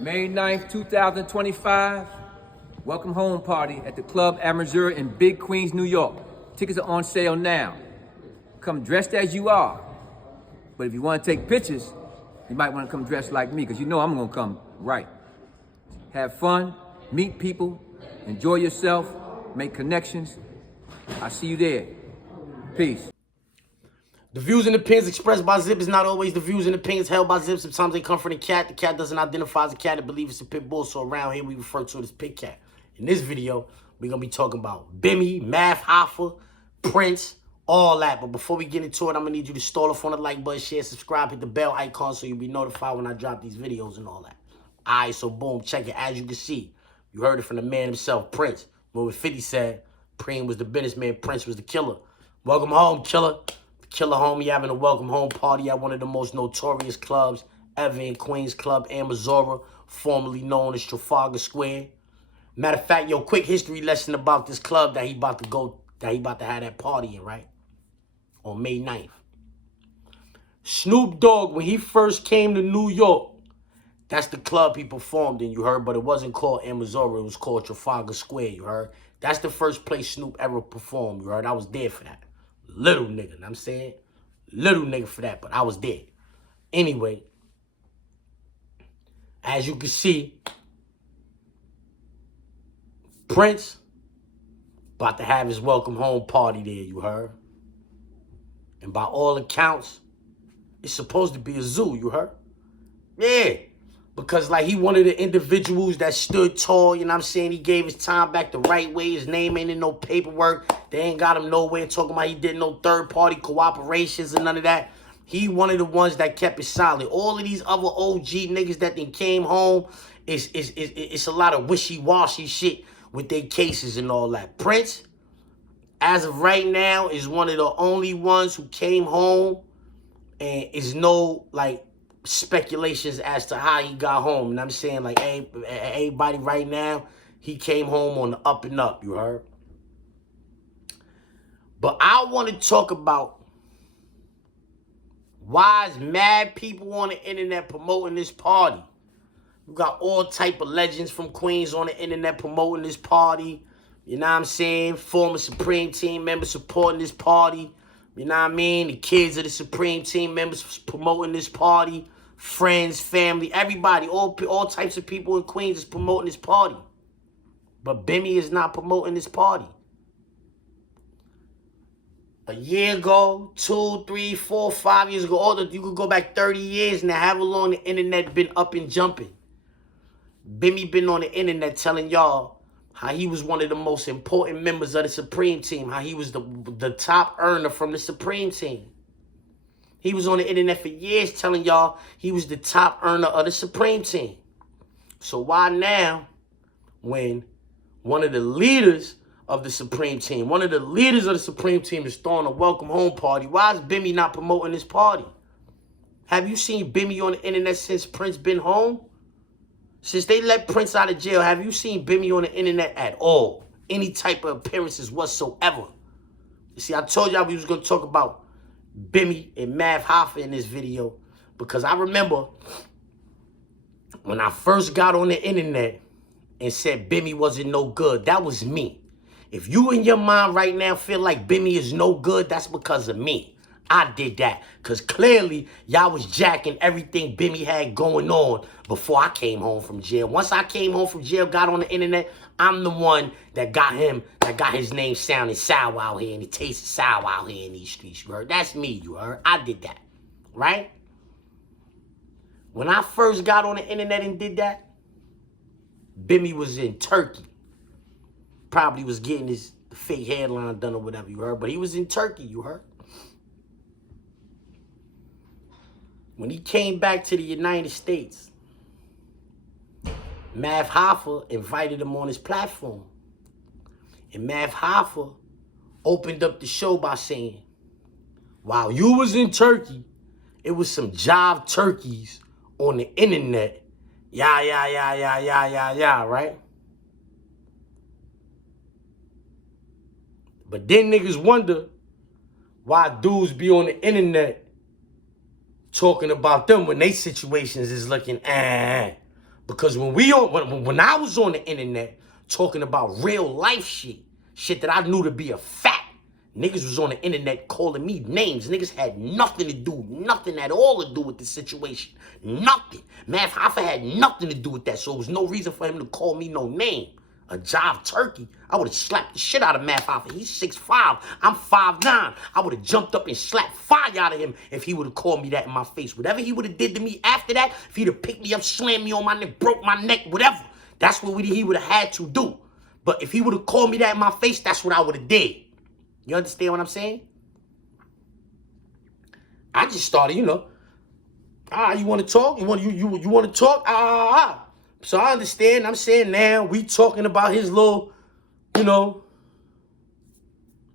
May 9th, 2025. Welcome home party at the Club at Missouri in Big Queens, New York. Tickets are on sale now. Come dressed as you are. But if you want to take pictures, you might want to come dressed like me, because you know I'm going to come right. Have fun, meet people, enjoy yourself, make connections. I'll see you there. Peace. The views and opinions expressed by Zip is not always the views and opinions held by Zip. Sometimes they come from the cat. The cat doesn't identify as a cat. They believe it's a pit bull. So around here, we refer to it as pit cat. In this video, we're going to be talking about Bimie, Math Hoffa, Prince, all that. But before we get into it, I'm going to need you to stall off on the like button, share, subscribe, hit the bell icon so you'll be notified when I drop these videos and all that. All right, so boom, check it. As you can see, you heard it from the man himself, Prince. When 50 said, Preem was the businessman, Prince was the killer. Welcome home, killer. Killer homie having a welcome home party at one of the most notorious clubs ever in Queens, Club Missouri, formerly known as Trafalgar Square. Matter of fact, yo, quick history lesson about this club that he about to have that party in, right? On May 9th. Snoop Dogg, when he first came to New York, that's the club he performed in, you heard, but it wasn't called Missouri, it was called Trafalgar Square, you heard? That's the first place Snoop ever performed, you heard? I was there for that. Little nigga, you know what I'm saying? Little nigga for that, but I was there. Anyway, as you can see, Prince about to have his welcome home party there, you heard? And by all accounts, it's supposed to be a zoo, you heard? Yeah, because like he one of the individuals that stood tall, you know what I'm saying? He gave his time back the right way. His name ain't in no paperwork. They ain't got him nowhere talking about he did no third-party cooperations and none of that. He one of the ones that kept it solid. All of these other OG niggas that then came home, it's a lot of wishy-washy shit with their cases and all that. Prince, as of right now, is one of the only ones who came home, and is no, like, speculations as to how he got home. And I'm saying, like, everybody right now, he came home on the up and up, you heard? But I want to talk about why is mad people on the internet promoting this party. We got all type of legends from Queens on the internet promoting this party. You know what I'm saying? Former Supreme Team members supporting this party. You know what I mean? The kids of the Supreme Team members promoting this party. Friends, family, everybody, all types of people in Queens is promoting this party. But Bimie is not promoting this party. A year ago, 2, 3, 4, 5 years ago, you could go back 30 years now, however long the internet been up and jumping. Bimie been on the internet telling y'all how he was one of the most important members of the Supreme Team, how he was the top earner from the Supreme Team. He was on the internet for years telling y'all he was the top earner of the Supreme Team. So why now, when one of the leaders of the Supreme Team, is throwing a welcome home party, why is Bimie not promoting this party? Have you seen Bimie on the internet since Prince been home? Since they let Prince out of jail, have you seen Bimie on the internet at all? Any type of appearances whatsoever? You see, I told y'all we was going to talk about Bimie and Math Hoffa in this video, because I remember when I first got on the internet and said Bimie wasn't no good, that was me. If you in your mind right now feel like Bimie is no good, that's because of me. I did that, because clearly y'all was jacking everything Bimie had going on before I came home from jail. Once I came home from jail, got on the internet, I'm the one that got his name sounding sour out here, and it tasted sour out here in these streets, you heard? That's me, you heard? I did that, right? When I first got on the internet and did that, Bimie was in Turkey. Probably was getting his fake hairline done or whatever, you heard? But he was in Turkey, you heard? When he came back to the United States, Math Hoffa invited him on his platform. And Math Hoffa opened up the show by saying, while you was in Turkey, it was some jive turkeys on the internet. Yeah, right? But then niggas wonder why dudes be on the internet talking about them when they situations is looking Because when I was on the internet talking about real life shit that I knew to be a fact, niggas was on the internet calling me names. Niggas had nothing at all to do with the situation. Nothing. Math Hoffa had nothing to do with that, so there was no reason for him to call me no name. A jive turkey. I would have slapped the shit out of Math Hoffa. He's 6'5". I'm 5'9". I would have jumped up and slapped fire out of him if he would have called me that in my face. Whatever he would have did to me after that, if he'd have picked me up, slammed me on my neck, broke my neck, whatever, that's what he would have had to do. But if he would have called me that in my face, that's what I would have did. You understand what I'm saying? I just started, you want to talk? You want to talk? So I understand. I'm saying now we talking about his little,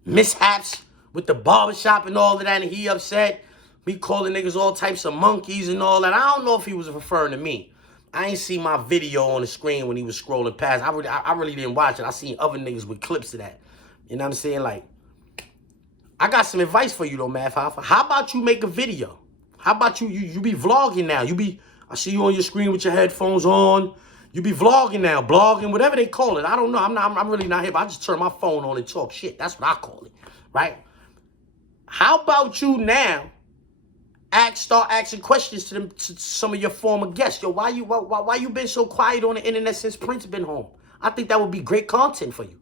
mishaps with the barbershop and all of that, and he upset. Me calling niggas all types of monkeys and all that. I don't know if he was referring to me. I ain't see my video on the screen when he was scrolling past. I really didn't watch it. I seen other niggas with clips of that. You know what I'm saying? Like, I got some advice for you though, Math Hoffa. How about you make a video? How about you be vlogging now? I see you on your screen with your headphones on. You be vlogging now, blogging, whatever they call it. I don't know. I'm really not hip. I just turn my phone on and talk shit. That's what I call it, right? How about you now start asking questions to some of your former guests? Yo, why you been so quiet on the internet since Prince been home? I think that would be great content for you.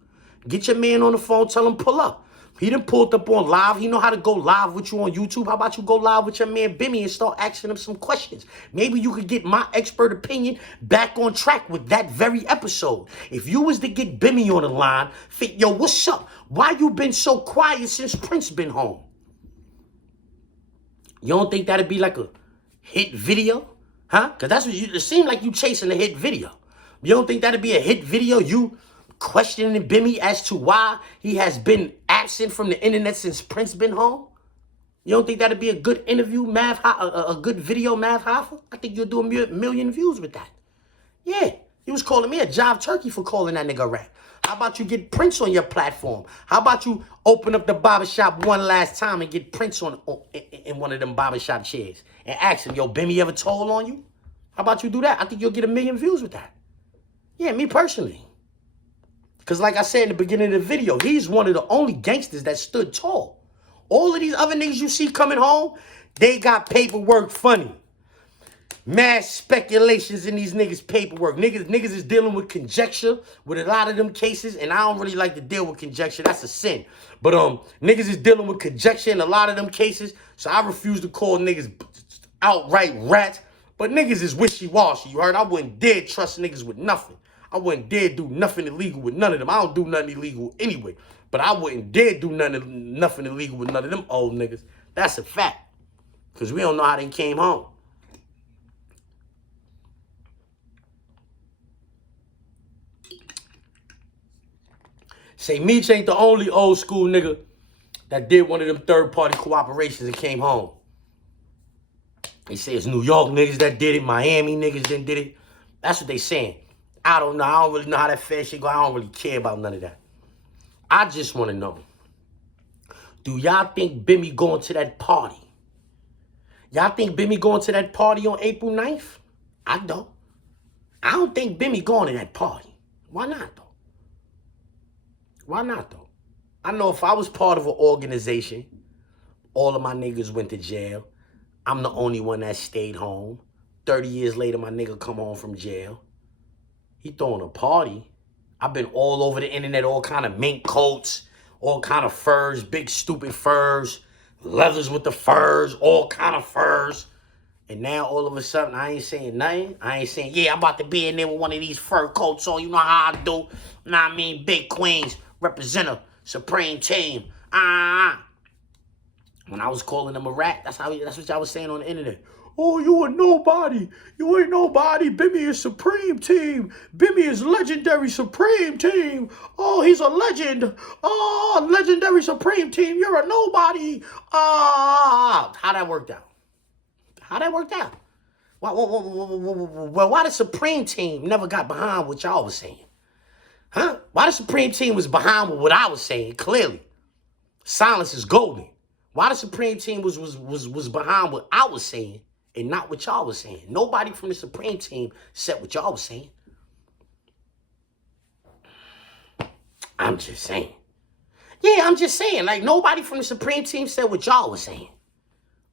Get your man on the phone, tell him pull up. He done pulled up on live. He know how to go live with you on YouTube. How about you go live with your man Bimie and start asking him some questions? Maybe you could get my expert opinion back on track with that very episode. If you was to get Bimie on the line, yo, what's up? Why you been so quiet since Prince been home? You don't think that'd be like a hit video? Huh? Because that's what it seemed like you chasing a hit video. You don't think that'd be a hit video? You questioning Bimie as to why he has been absent from the internet since Prince been home? You don't think that'd be a good interview, a good video, Math Hoffa? I think you'll do a million views with that. Yeah, he was calling me a jive turkey for calling that nigga a rat. How about you get Prince on your platform? How about you open up the barbershop one last time and get Prince in one of them barbershop chairs and ask him, yo, Bimie ever told on you? How about you do that? I think you'll get a million views with that. Yeah, me personally. Because like I said in the beginning of the video, he's one of the only gangsters that stood tall. All of these other niggas you see coming home, they got paperwork funny. Mass speculations in these niggas' paperwork. Niggas is dealing with conjecture with a lot of them cases, and I don't really like to deal with conjecture. That's a sin. But niggas is dealing with conjecture in a lot of them cases, so I refuse to call niggas outright rats. But niggas is wishy-washy, you heard? I wouldn't dare trust niggas with nothing. I wouldn't dare do nothing illegal with none of them. I don't do nothing illegal anyway. But I wouldn't dare do nothing illegal with none of them old niggas. That's a fact. Because we don't know how they came home. Say Meech ain't the only old school nigga that did one of them third-party cooperations and came home. They say it's New York niggas that did it, Miami niggas that did it. That's what they saying. I don't know. I don't really know how that fair shit go. I don't really care about none of that. I just want to know, do y'all think Bimie going to that party? Y'all think Bimie going to that party on April 9th? I don't. I don't think Bimie going to that party. Why not, though? Why not, though? I know if I was part of an organization, all of my niggas went to jail. I'm the only one that stayed home. 30 years later, my nigga come home from jail. He throwing a party. I've been all over the internet, all kind of mink coats, all kind of furs, big stupid furs, leathers with the furs, all kind of furs. And now all of a sudden, I ain't saying nothing. I ain't saying, yeah, I'm about to be in there with one of these fur coats on. You know how I do. Know what I mean? Big Queens, representative, supreme team. When I was calling him a rat, that's what y'all was saying on the internet. Oh, you a nobody. You ain't nobody. Bimie is supreme team. Bimie is legendary supreme team. Oh, he's a legend. Oh, legendary supreme team. You're a nobody. How that worked out? How that worked out? Why the supreme team never got behind what y'all was saying? Huh? Why the supreme team was behind what I was saying? Clearly, silence is golden. Why the supreme team was behind what I was saying? and not what y'all was saying. Nobody from the Supreme Team said what y'all was saying. I'm just saying. Yeah, I'm just saying. Like, nobody from the Supreme Team said what y'all was saying.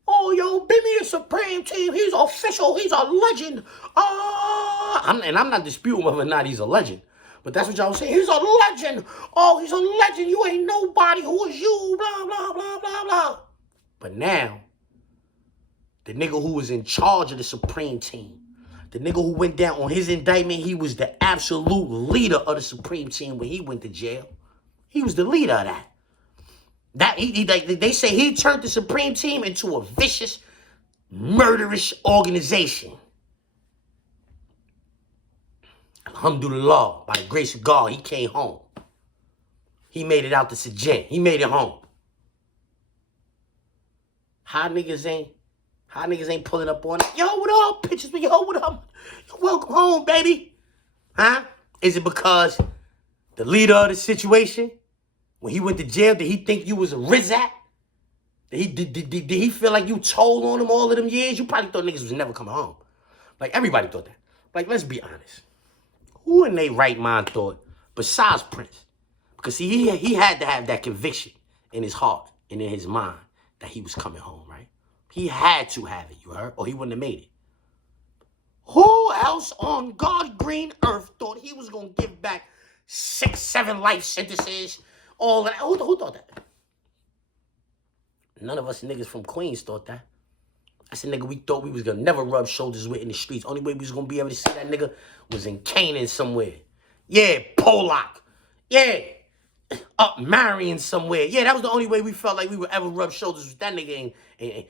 Oh, yo, Bimie is Supreme Team. He's official. He's a legend. I'm not disputing whether or not he's a legend. But that's what y'all was saying. He's a legend. Oh, he's a legend. You ain't nobody. Who is you? Blah, blah, blah, blah, blah. But now, the nigga who was in charge of the Supreme Team, the nigga who went down on his indictment, he was the absolute leader of the Supreme Team when he went to jail. He was the leader of that. They say he turned the Supreme Team into a vicious, murderous organization. Alhamdulillah, by the grace of God, he came home. He made it out to Sajin. He made it home. How niggas ain't pulling up on it? Yo, what up? Pictures with yo, what up? Welcome home, baby. Huh? Is it because the leader of the situation, when he went to jail, did he think you was a Rizat? Did he feel like you told on him all of them years? You probably thought niggas was never coming home. Like, everybody thought that. Like, let's be honest. Who in their right mind thought, besides Prince? Because see, he had to have that conviction in his heart and in his mind that he was coming home, right? He had to have it, you heard? Or he wouldn't have made it. Who else on God's green earth thought he was going to give back 6, 7 life sentences? All that. Who thought that? None of us niggas from Queens thought that. That's a nigga we thought we was going to never rub shoulders with in the streets. Only way we was going to be able to see that nigga was in Canaan somewhere. Yeah, Pollock. Yeah, up Marion somewhere. Yeah, that was the only way we felt like we would ever rub shoulders with that nigga. And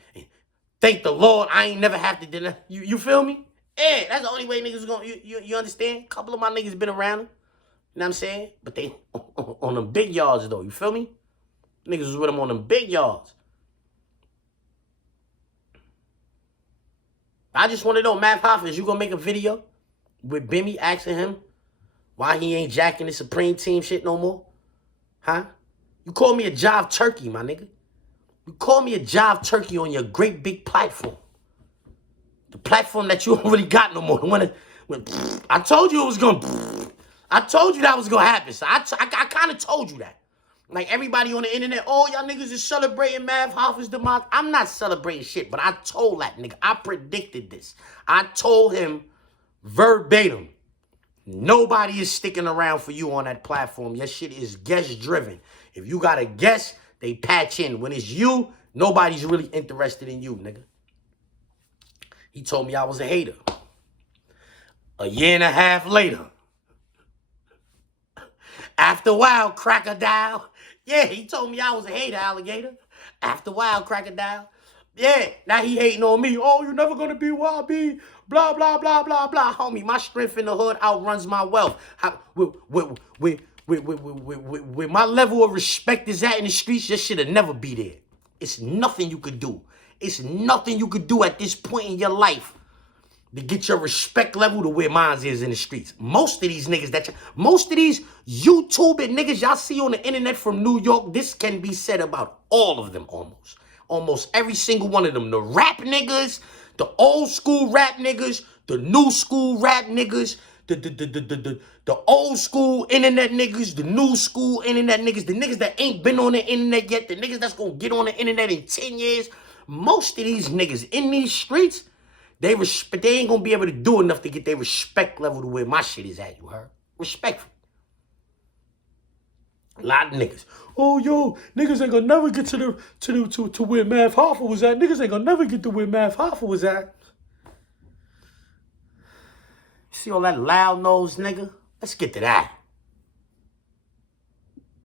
thank the Lord, I ain't never have to do that. You feel me? Yeah, that's the only way niggas was going to, you understand? A couple of my niggas been around him. You know what I'm saying? But they on them big yards, though. You feel me? Niggas was with them on them big yards. I just want to know, Matt Hoffa, is you going to make a video with Bimie asking him why he ain't jacking the Supreme Team shit no more? Huh? You call me a jive turkey, my nigga. You call me a jive turkey on your great big platform. The platform that you don't really got no more. I told you it was going to... I told you that was going to happen. So I kind of told you that. Like, everybody on the internet, oh, y'all niggas is celebrating Mav Hoffa's demise. I'm not celebrating shit, but I told that nigga. I predicted this. I told him verbatim, nobody is sticking around for you on that platform. Your shit is guest-driven. If you got a guest, they patch in. When it's you, nobody's really interested in you, nigga. He told me I was a hater. A year and a half later, after a while, crocodile. Yeah, he told me I was a hater, alligator. After a while, crocodile. Yeah, now he hating on me. Oh, you're never going to be YB. Blah, blah, blah, blah, blah. Homie, my strength in the hood outruns my wealth. Where my level of respect is at in the streets, this shit'll never be there. It's nothing you could do. It's nothing you could do at this point in your life to get your respect level to where mine is in the streets. Most of these niggas most of these YouTube niggas y'all see on the internet from New York, this can be said about all of them almost. Almost every single one of them. The rap niggas, the old school rap niggas, the new school rap niggas, the old school internet niggas, the new school internet niggas, the niggas that ain't been on the internet yet, the niggas that's gonna get on the internet in 10 years. Most of these niggas in these streets, they ain't gonna be able to do enough to get their respect level to where my shit is at, you heard? Respectful. A lot of niggas. Oh, yo, niggas ain't gonna never get to where Mav Hoffa was at. Niggas ain't gonna never get to where Mav Hoffa was at. See all that loud nose, nigga? Let's get to that.